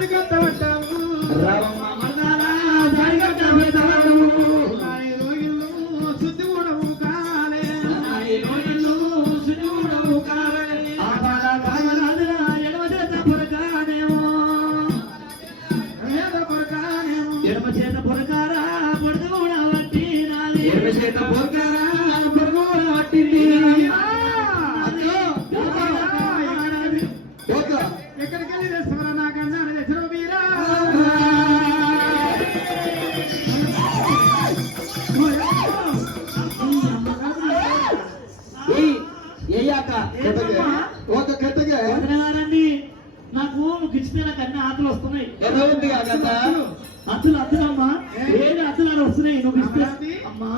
జాడిగొత్త పట్టావు నువ్వు ఇచ్చితే నాకు అన్ని ఆటలు వస్తున్నాయి. అత్తులు అత్తులమ్మా వేరే అత్తులు వస్తున్నాయి. నువ్వు అమ్మా.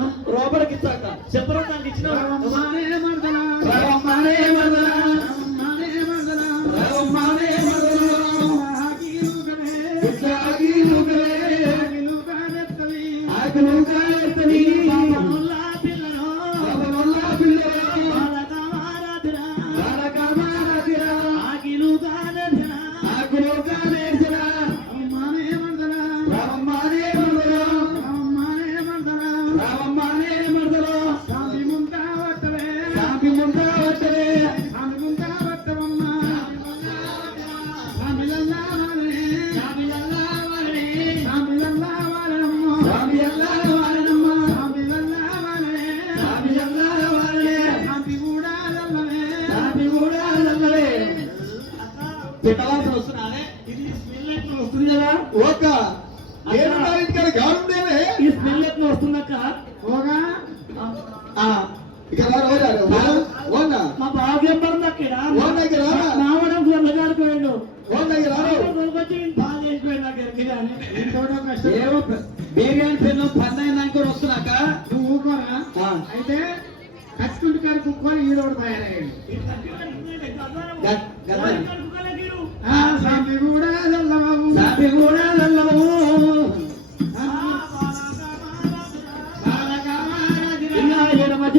ఇచ్చాక చెప్పరా నాకు ఇచ్చిన? పిల్లవాసన వస్తున్నానే? ఇది స్మెల్ ఎట్లా వస్తుంది కదా? ఈ స్మెల్ వస్తుందక్క? పోగా ఆ, ఇక రా, రా, రా, రా. ఓనా మా అక్కడ ఓ దగ్గర రా. నావడం గొల్లగాడిపోయాడు ఓ దగ్గర రా. కొనుకొచ్చి బాగా చేసిపోయాడు నాకు ఎరకి కానీ ఇంకోటో కష్టం ఏమో బిర్యానీ పెన్ను పన్నైనాక వస్తున్నాక? నువ్వు ఊరుకోరా. అయితే కచ్చుకుంటు కారు కుక్కొని ఈడోడు తయారయ్యాడు సామి కూడా లల్లవవు సాపి కూడా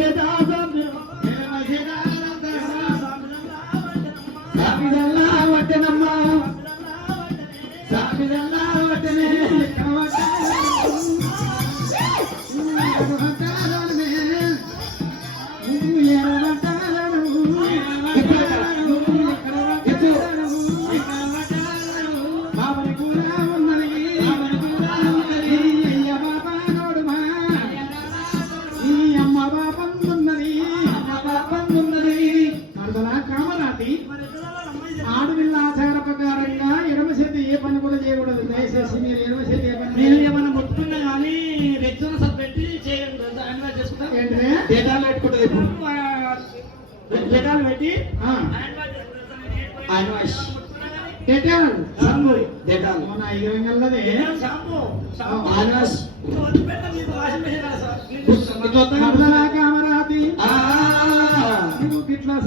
ఇంకా దయచేసి మీరు ఎడమ చేతి ఏ పని నేను ఏమైనా ముట్టుకున్నా కానీ రెగ్జామ్ డేటాలు పెట్టుకుంటుంది ఇప్పుడు జగాలు పెట్టి అన్వాష్ పెట్టాను. షాంపూ డేటాలు మొన్న ఐదు వందలదే షాంపూ అన్వాష్ అమరావతి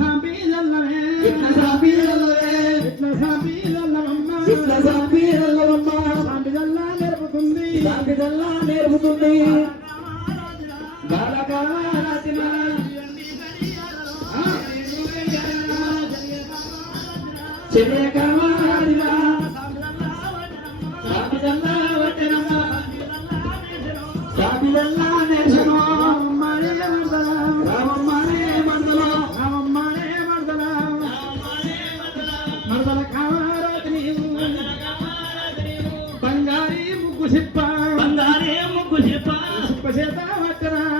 సాంపి జల్లవే ఇట్లా ఇట్ల సాంపి జల్లవమ్మ ఇట్లా సాంపి జల్ల నేర్పుతుంది బంగారీ ముగ్గు సిప్ప బంగారే ముగ్గు చెప్ప సిప్ప చేత వట్టరా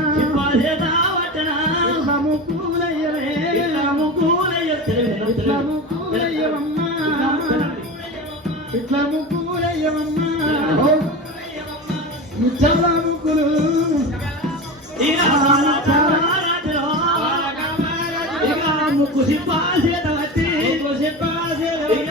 ఇట్ల ముగ్గులయ్యవమ్మ ముచ్చల ముగ్గులు ముక్కు సిప్పాసేత వట్టి ఇక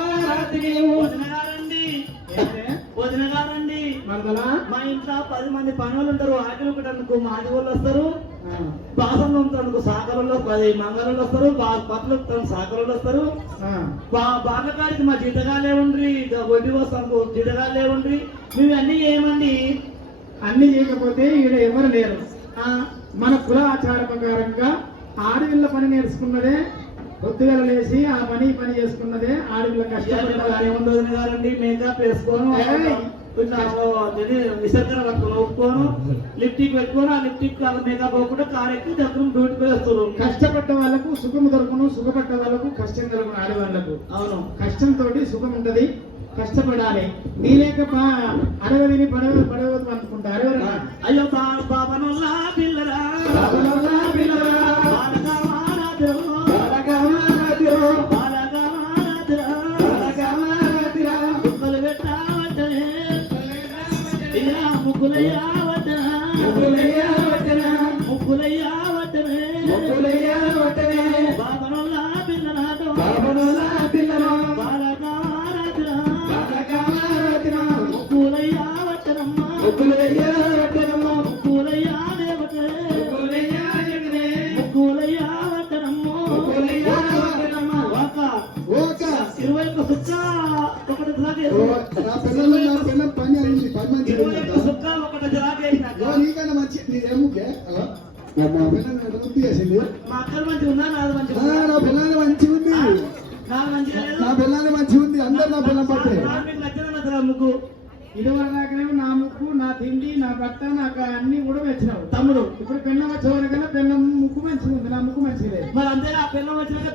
కార్తీకి మా ఇంట్లో పది మంది పనులు ఉంటారు. ఆకలి ఒకటనుకు మాది వాళ్ళు వస్తారు. బాసంలో ఉంటారు సాగరంలో పది మంగళంలో వస్తారు. పట్ల సాగరంలో వస్తారు. బాలకాడికి మా జీతగాలే ఉండ్రి. వడ్డీ వస్తాను జీతగాలే ఉండ్రి. మేము అన్ని చేయమండి. అన్ని చేయకపోతే ఈడ ఎవరు లేరు. మన కుల ఆచార ప్రకారంగా ఆడవిళ్ళ పని నేర్చుకున్నదే పొద్దుగల లేచి పని పని చేసుకున్నదే ఆడవిళ్ళ కష్టపడాలి ఏముందో గారండి మేకప్ వేసుకోను విసర్జన పట్టుకొని ఒప్పుకోను లిప్టిక్ పెట్టుకొని ఆ లిప్టిక్ మేకప్ పోకుండా కార్ ఎక్కి దగ్గర డ్యూటీ వస్తారు కష్టపడ్డ వాళ్ళకు సుఖం దొరుకును సుఖపడ్డ వాళ్ళకు కష్టం దొరుకును ఆడవాళ్ళకు. అవును. కష్టంతో సుఖం ఉంటది కష్టపడాలి. నీ లేక పా- అడవదిని పడవ పడవద్దు అనుకుంటారు ఎవరన్నా? అయ్యో బాబనల్లా పిల్లరా. బాబనల్లా పిల్లరా. బాలగా. బాలగా ఇరవై ఒక్క సుక్క ఒకటి పని అయింది పని మంచిగా మా పిల్లలు మా అక్కలు మంచిగా ఉన్నా నాది ఆ, మంచిగా నా పిల్లలు మంచిగా ఉంది. నా పిల్లలు మంచిగా ఉంది. అందరు నా పిల్లలు పట్టే ముగ్గు ఇదివరకు దాకానేమో నా ముక్కు నా తిండి నా బట్ట నాకు అన్ని కూడా మెచ్చినావు తమ్ముడు. ఇప్పుడు పెళ్ళం వచ్చేవారు కన్నా పెళ్ళం ముక్కు మంచిగా ఉంది. నా ముక్కు మంచిగా లేదు. మరి అంతే ఆ పిల్లలు వచ్చినాక